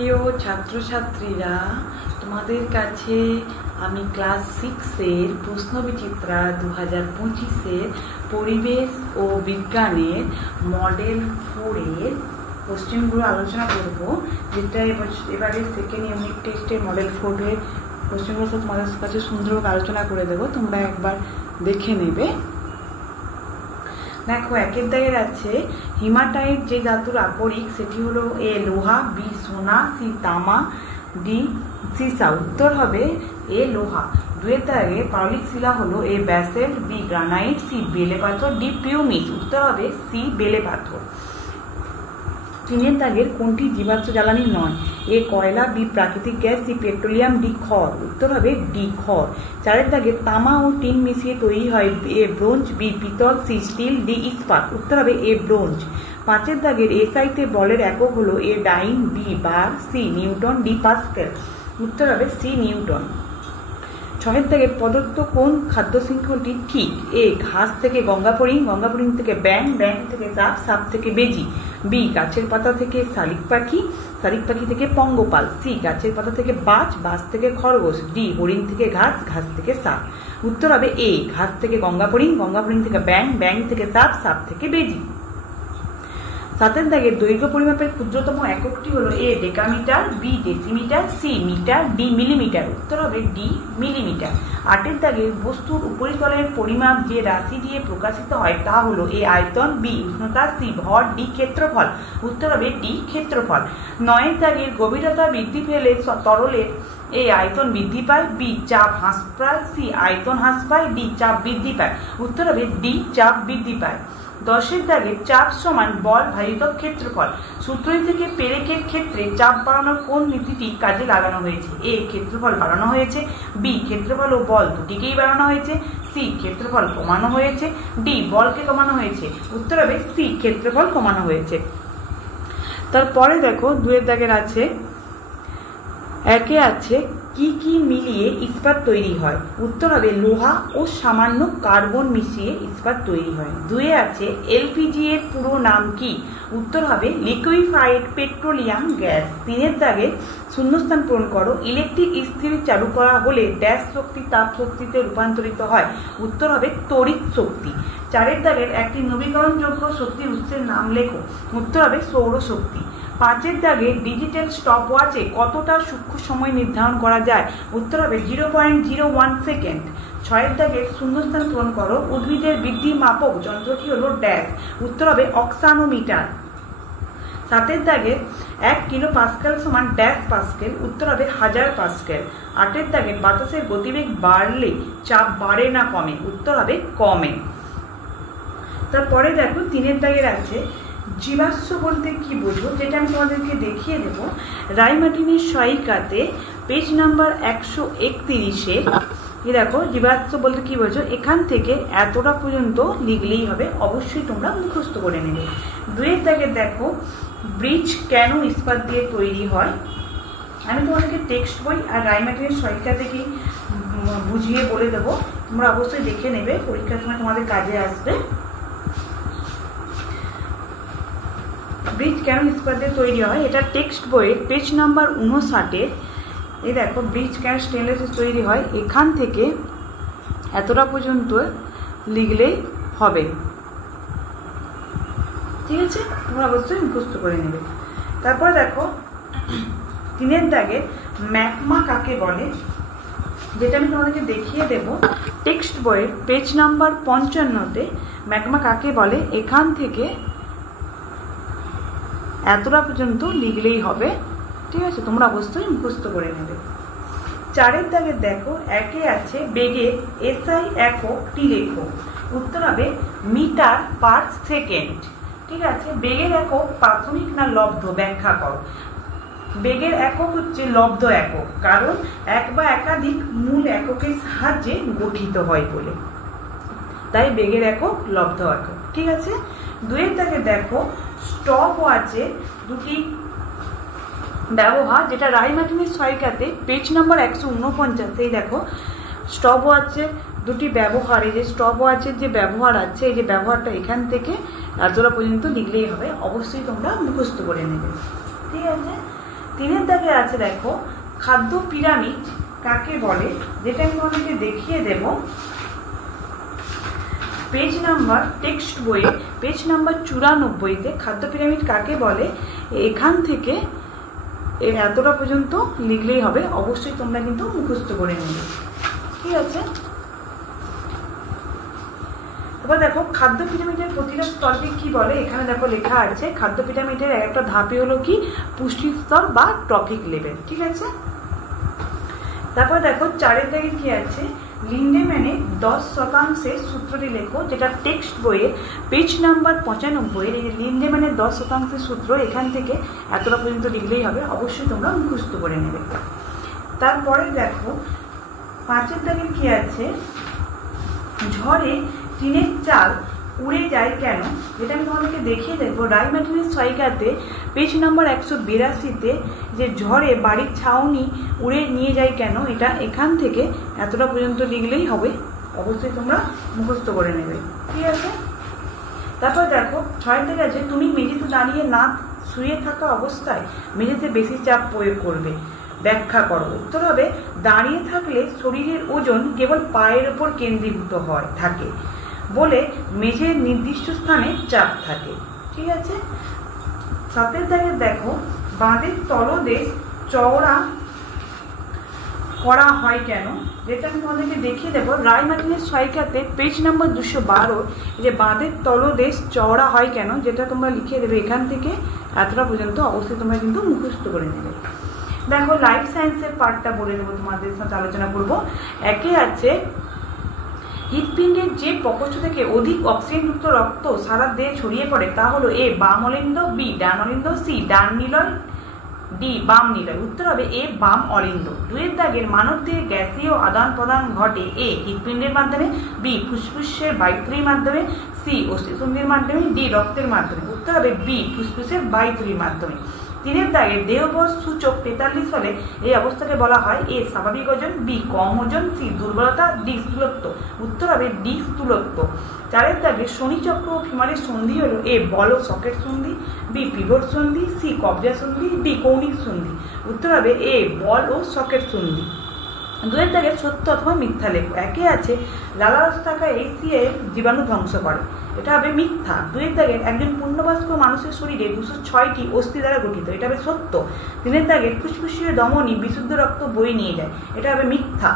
প্রিয় ছাত্রছাত্রীরা, তোমাদের কাছে আমি ক্লাস 6-এর প্রশ্নবিচিত্রা 2025-এর পরিবেশ ও বিজ্ঞানের মডেল 4-এর কোশ্চেনগুলো আলোচনা করব, যেটা এবারে সেকেন্ড ইউনিট টেস্টের মডেল 4-এর কোশ্চেনগুলো তোমাদের কাছে সুন্দরভাবে আলোচনা করে দেবো, তোমরা একবার দেখে নেবে। দেখো, একের দাগের আছে হিমাটাইট যে ধাতুর আকরিক সেটি হলো এ লোহা, বি সোনা, সি তামা, ডি সীসা। উত্তর হবে এ লোহা। দুয়ের দাগে পাললিক শিলা হলো এ ব্যাসেল্ট, বি গ্রানাইট, সি বেলে পাথর, ডি পিউমিস। উত্তর হবে সি বেলে পাথর। তিনের দাগের কোনটি জীবাশ্ম জ্বালানি নয়? এ কয়লা, বি প্রাকৃতিক গ্যাস, সি পেট্রোলিয়াম, ডি খড়। উত্তর হবে ডি খড়। চারের দাগের তামা ও টিন মিশিয়ে তৈরি হয় এ ব্রোঞ্জ, বি পিতল, সি স্টিল, ডি ইস্পাত। উত্তর হবে এ ব্রোঞ্জ। পাঁচের দাগের এসআইতে বলের একক হলো A dyne, B bar, C newton, D pascal. উত্তর হবে সি নিউটন। ছয়ের দাগে প্রদত্ত কোন খাদ্য শৃঙ্খলটি ঠিক? এ ঘাস থেকে গঙ্গাফড়িং, গঙ্গাফড়িং থেকে ব্যাং, ব্যাং থেকে সাপ, সাপ থেকে বেজি। বি গাছের পাতা থেকে শালিক পাখি, শালিক পাখি থেকে পঙ্গপাল। সি গাছের পাতা থেকে বাজ, বাজ থেকে খরগোশ। ডি হরিণ থেকে ঘাস, ঘাস থেকে সাপ। উত্তর হবে এ ঘাস থেকে গঙ্গাফড়িং, গঙ্গাফড়িং থেকে ব্যাং, ব্যাং থেকে সাপ, সাপ থেকে বেজি। সাতের দাগের দৈর্ঘ্য পরিমাপের ক্ষুদ্রতম এককটি হলো A decametre, B decimetre, C metre, D millimetre. উত্তর হবে ডি মিলিমিটার। আটের দাগের বস্তুর উপরিতলের পরিমাপ যে রাশি দিয়ে প্রকাশিত হয় তা হলো এ আয়তন, বি উষ্ণতা, সি ভর, ডি ক্ষেত্রফল। উত্তর হবে ডি ক্ষেত্রফল। নয়ের দাগের গভীরতা বৃদ্ধি পেলে তরলের এ আয়তন বৃদ্ধি পায়, বি চাপ হ্রাস পায়, সি আয়তন হ্রাস পায়, ডি চাপ বৃদ্ধি পায়। উত্তর হবে ডি চাপ বৃদ্ধি পায়। দশের দাগে চাপ সমান বল ভাজিতক ক্ষেত্রফল। সূত্রটি থেকে পেরেকের ক্ষেত্রে চাপ বাড়ানোর কোন নীতিটি কাজে লাগানো হয়েছে? এ ক্ষেত্রফল বাড়ানো হয়েছে, বি ক্ষেত্রফল ও বল দুটিকেই বাড়ানো হয়েছে, সি ক্ষেত্রফল কমানো হয়েছে, ডি বলকে কমানো হয়েছে। উত্তর হবে সি ক্ষেত্রফল কমানো হয়েছে। তারপরে দেখো, দুয়ের দাগের আছে একে আছে কি কি মিলিয়ে ইস্পাত তৈরি হয়? উত্তর হবে লোহা ও সামান্য কার্বন মিশিয়ে ইস্পাত তৈরি হয়। দুয়ে আছে এলপিজি এর পুরো নাম কি? উত্তর হবে লিকুইফাইড পেট্রোলিয়াম গ্যাস। তিনের দাগে শূন্যস্থান পূরণ করো। ইলেকট্রিক ইস্ত্রি চালু করা হলে ড্যাশ শক্তি তাপ শক্তিতে রূপান্তরিত হয়। উত্তর হবে তড়িৎ শক্তি। চারের দাগের একটি নবীকরণযোগ্য শক্তির উৎসের নাম লেখো। উত্তর হবে সৌরশক্তি। পাঁচের দাগে ডিজিটাল স্টপ ওয়াচে কতটা সূক্ষ্ম সময় নির্ধারণ করা যায়? উত্তর হবে 0.01 সেকেন্ড। ছয়ের দাগে শূন্যস্থান পূরণ করো। উদ্ভিদের বৃদ্ধি মাপক যন্ত্রটি হলো ড্যাশ। উত্তর হবে অক্সানোমিটার। সাতের দাগে 1 কিলো পাস্কেল সমান ড্যাশ পাস্কেল। উত্তর হবে 1000 পাস্কেল। আটের দাগে বাতাসের গতিবেগ বাড়লে চাপ বাড়ে না কমে? উত্তর হবে কমে। তারপরে দেখো, তিনের দাগের আছে জীবাশ্ম বলতে কি বোঝো, যেটা আমি তোমাদেরকে দেখিয়ে দেব। রাইমার্টিনের সহায়িকাতে পেজ নাম্বার 131-এ দেখো জীবাশ্ম বলতে কি বোঝো, এখান থেকে এতটা পর্যন্ত লিখলেই হবে, অবশ্যই তোমরা মুখস্থ করে নেবে। দুয়ের দাগে দেখো ব্রিজ কেন ইস্পাত দিয়ে তৈরি হয়? আমি তোমাদেরকে টেক্সট বই আর রাইমার্টিনের সহায়িকা থেকেই বুঝিয়ে বলে দেবো, তোমরা অবশ্যই দেখে নেবে, পরীক্ষার সময় তোমাদের কাজে আসবে। ব্রিজ কেন ইস্পাত দিয়ে তৈরি হয়, এটা টেক্সট বইয়ের পেজ নাম্বার 59-এ। এই দেখো, ব্রিজ কেন স্টেনলেস তৈরি হয়, এখান থেকে এতটা পর্যন্ত লিখলেই হবে, ঠিক আছে? তোমরা অবশ্যই মুখস্থ করে নেবে। তারপর দেখো, তিনের দাগে ম্যাগমা কাকে বলে, যেটা আমি তোমাদেরকে দেখিয়ে দেব। টেক্সট বইয়ের পেজ নাম্বার 55-তে ম্যাগমা কাকে বলে, এখান থেকে এতটা পর্যন্ত লিখলেই হবে, ঠিক আছে? তোমরা অবশ্যই মুখস্থ করে নেবে। চারের দাগে দেখো একে আছে বেগের এসআই এককটি লেখো। উত্তর হবে মিটার পার সেকেন্ড, ঠিক আছে? বেগের একক প্রাথমিক না লব্ধ, ব্যাখ্যা করো। বেগের একক হচ্ছে লব্ধ একক, কারণ এক বা একাধিক মূল এককের সাহায্যে গঠিত হয় বলে, তাই বেগের একক লব্ধ একক, ঠিক আছে? দুয়ের দাগে দেখো স্টপ ওয়াচে দুটি ব্যবহার, যেটা রাইমার্টিনের সহায়িকাতে পেজ নাম্বার 149-এই দেখো স্টপ ওয়াচের দুটি ব্যবহার। এই যে স্টপ ওয়াচের যে ব্যবহার আছে, এই যে ব্যবহারটা এখান থেকে এতটা পর্যন্ত লিখলেই হবে, অবশ্যই তোমরা মুখস্থ করে নেবে, ঠিক আছে? 3 দাগে আছে দেখো খাদ্য পিরামিড কাকে বলে, যেটা আমি তোমাদেরকে দেখিয়ে দেব পেজ নাম্বার টেক্সট বইয়ে পেজ নাম্বার 94-তে খাদ্য পিরামিড কাকে বলে। এখান থেকে এতটা পর্যন্ত লিখলেই হবে, অবশ্যই তোমরা কিন্তু মুখস্থ করে নেবে, ঠিক আছে। এবার দেখো খাদ্য পিরামিডের প্রতিটা স্তরকে কি বলে, এখানে দেখো লেখা আছে খাদ্য পিরামিডের একটা ধাপে হলো কি পুষ্টি স্তর বা ট্রফিক লেভেল, ঠিক আছে। তারপর দেখো 4 দাগে কি আছে, লিন্ডেম্যানের 10% সূত্রটি লেখো, যেটা টেক্সট বইয়ে পেজ নাম্বার 95 এই লিন্ডেম্যানের 10% সূত্র, এখান থেকে এতটা পর্যন্ত লিখলেই হবে, অবশ্যই তোমরা মুখস্থ করে নেবে। তারপরে দেখো 5 দাগে কি আছে, ঝড়ে টিনের চাল উড়ে যায় কেন, যেটা আমি তোমাদেরকে দেখিয়ে দেবো রায় মার্টিনের সহায়িকাতে পেজ নাম্বার 182-তে, যে ঝড়ে বাড়ির ছাউনি উড়ে নিয়ে যায় কেন, এটা এখান থেকে এতটা পর্যন্ত লিখলেই হবে, অবশ্যই তোমরা মুখস্থ করে নেবে, ঠিক আছে। তারপর দেখো 6 থেকে আছে তুমি মেঝেতে দাঁড়িয়ে না শুয়ে থাকা অবস্থায় মেঝেতে বেশি চাপ প্রয়োগ করবে, ব্যাখ্যা করো। উত্তর হবে দাঁড়িয়ে থাকলে শরীরের ওজন কেবল পায়ের উপর কেন্দ্রীভূত থাকে বলে মেঝের নির্দিষ্ট স্থানে চাপ থাকে, ঠিক আছে। 7 দাগে দেখো বাঁধের তলদেশ চওড়া করা হয় কেন, যেটা আমি তোমাদেরকে দেখিয়ে দেবো রায় মার্টিনের সহায়িকাতে পেজ নাম্বার 212, যে বাঁধের তলদেশ চওড়া হয় কেন, যেটা তোমরা লিখে দেবে এখান থেকে এতটা পর্যন্ত, অবশ্যই তোমরা কিন্তু মুখস্থ করে নেবে। দেখো লাইফ সায়েন্সের পার্টটা বলে দেবো, তোমাদের সাথে আলোচনা করবো। একে আছে হৃৎপিণ্ডের যে প্রকোষ্ঠ থেকে অধিক অক্সিজেনযুক্ত রক্ত সারা দেহে ছড়িয়ে পড়ে তা হলো এ বাম অলিন্দ, বি ডান অলিন্দ, সি ডান নিলয়, ডি বাম নিলয়। উত্তর হবে এ বাম অলিন্দ। 2 দাগের মানব দেহে গ্যাসীয় আদান প্রদান ঘটে এ হৃৎপিণ্ডের মাধ্যমে, বি ফুসফুসের বায়ুথলির মাধ্যমে, সি অস্থিসন্ধির মাধ্যমে, ডি রক্তের মাধ্যমে। উত্তর হবে বি ফুসফুসের বায়ুথলির মাধ্যমে। 3 দাগের দেহবল সূচক 43 হলে এই অবস্থাকে বলা হয় এ স্বাভাবিক ওজন, বি কম ওজন, সি দুর্বলতা, ডি স্থূলত্ব। উত্তর হবে ডি স্থূলত্ব। 4 দাগে শনিচক্র ও ফিমারের সন্ধি হলো এ বল ও সকেট সন্ধি, বি পিভট সন্ধি, সি কবজা সন্ধি, ডি কৌণিক সন্ধি। উত্তর হবে এ বল ও সকেট সন্ধি। 2 দাগে সত্য অথবা মিথ্যা লেখো। একে আছে লালারস থাকা HCl জীবাণু ধ্বংস করে, এটা হবে মিথ্যা। 2 দাগে একজন পূর্ণবয়স্ক মানুষের শরীরে 206টি অস্থি দ্বারা গঠিত, এটা হবে সত্য। 3 দাগে ফুসফুসীয় ধমনী বিশুদ্ধ রক্ত বয়ে নিয়ে যায়, এটা হবে মিথ্যা।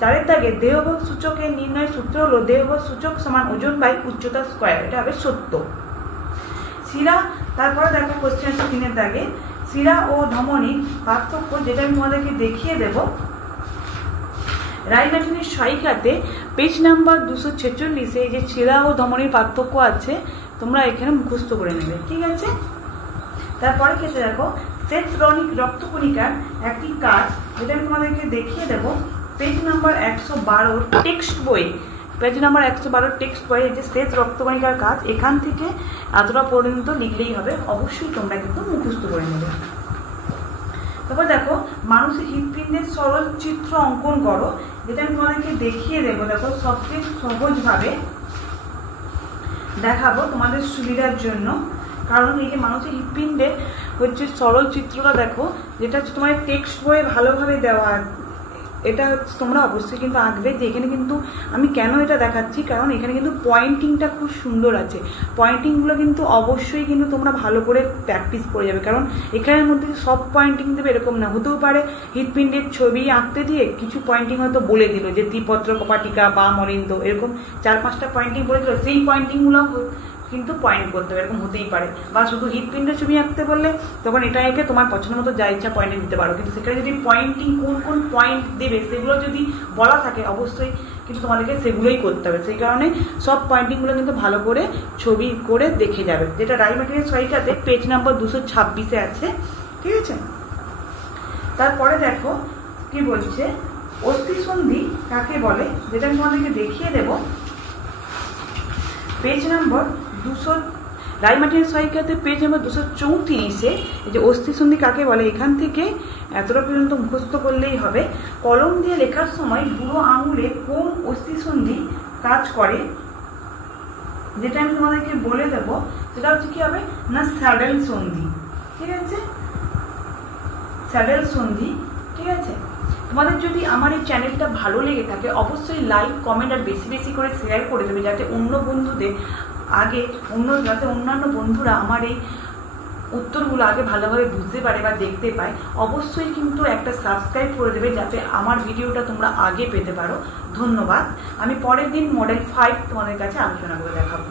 4 দাগে দেহবল সূচকের নির্ণয়ের সূত্র হলো দেহবল সূচক সমান ওজন বাই উচ্চতা স্কয়ার, এটা হবে সত্য। শিরা, তারপরে দেখো কোশ্চেন আছে 3 দাগে শিরা ও ধমনীর পার্থক্য, যেটা আমি তোমাদেরকে দেখিয়ে দেব রায় মার্টিনের সহায়িকাতে পেজ নাম্বার 246, যে শিরা ও ধমনীর পার্থক্য আছে, তোমরা এখানে মুখস্থ করে নেবে, ঠিক আছে। তারপরে ক্ষেত্রে দেখো শ্বেতরণিক রক্তকণিকার একটি কাজ, যেটা আমি তোমাদেরকে দেখিয়ে দেব পেজ নাম্বার 112 টেক্সট বই, পেজ নাম্বার 112 টেক্সট বই, যে শ্বেত রক্তকণিকার কাজ, এখান থেকে এতটা পর্যন্ত লিখলেই হবে, অবশ্যই তোমরা কিন্তু মুখস্থ করে নেবে। তারপর দেখো মানুষের হৃৎপিণ্ডের সরল চিত্র অঙ্কন করো, যেটা আমি তোমাদেরকে দেখিয়ে দেবো। দেখো সবচেয়ে সহজভাবে দেখাবো তোমাদের সুবিধার জন্য, কারণ এই যে মানুষের হৃৎপিণ্ডের হচ্ছে সরল চিত্রটা দেখো, যেটা হচ্ছে তোমার টেক্সট বইয়ে ভালোভাবে দেওয়া, এটা হচ্ছে তোমরা অবশ্যই কিন্তু আঁকবে। যে এখানে কিন্তু আমি কেন এটা দেখাচ্ছি, কারণ এখানে কিন্তু পয়েন্টিংটা খুব সুন্দর আছে, পয়েন্টিংগুলো কিন্তু অবশ্যই কিন্তু তোমরা ভালো করে প্র্যাকটিস করে যাবে, কারণ এখানের মধ্যে সব পয়েন্টিং দেবে এরকম না, হতেও পারে হৃৎপিণ্ডের ছবি আঁকতে দিয়ে কিছু পয়েন্টিং হয়তো বলে দিল, যে ত্রিপত্র কপাটিকা বা মলিন্দ, এরকম 4-5টা পয়েন্টিং বলে দিল, সেই পয়েন্টিংগুলো কিন্তু পয়েন্ট করতে হবে, এরকম হতেই পারে। বা শুধু হৃৎপিণ্ডের ছবি আঁকতে বললে তখন এটা এঁকে তোমার পছন্দ মতো যা ইচ্ছা পয়েন্টে দিতে পারো, কিন্তু সেখানে যদি পয়েন্টিং কোন কোন পয়েন্ট দেবে সেগুলো যদি বলা থাকে, অবশ্যই কিন্তু তোমাদেরকে সেগুলোই করতে হবে। সেই কারণে সব পয়েন্টিংগুলো কিন্তু ভালো করে ছবি করে দেখে যাবে, যেটা রায় মার্টিনের সহায়িকাতে পেজ নাম্বার 226 আছে, ঠিক আছে। তারপরে দেখো কি বলছে অস্থিসন্ধি কাকে বলে, যেটা আমি তোমাদেরকে দেখিয়ে দেবো পেজ নাম্বার 200, রায় মার্টিনের সহায়িকাতে পেজ নাম্বার 234, যে অস্থিসন্ধি কাকে বলে, এখান থেকে এতটা পর্যন্ত মুখস্থ করলেই হবে। কলম দিয়ে লেখার সময় বুড়ো আঙুলে কোন অস্থিসন্ধি কাজ করে, যেটা আমি তোমাদেরকে বলে দেবো, সেটা হচ্ছে কি হবে না স্যাডেল সন্ধি, ঠিক আছে। স্যাডেল সন্ধি। ঠিক আছে, তোমাদের যদি আমার এই চ্যানেলটা ভালো লেগে থাকে অবশ্যই লাইক কমেন্ট আর বেশি বেশি করে শেয়ার করে দেবে, যাতে অন্য বন্ধুদের আগে যাতে অন্যান্য বন্ধুরা আমার এই উত্তরগুলো আগে ভালোভাবে বুঝতে পারে বা দেখতে পায়। অবশ্যই কিন্তু একটা সাবস্ক্রাইব করে দেবে যাতে আমার ভিডিওটা তোমরা আগে পেতে পারো। ধন্যবাদ। আমি পরের দিন মডেল 5 তোমাদের কাছে আলোচনা করে দেখাবো।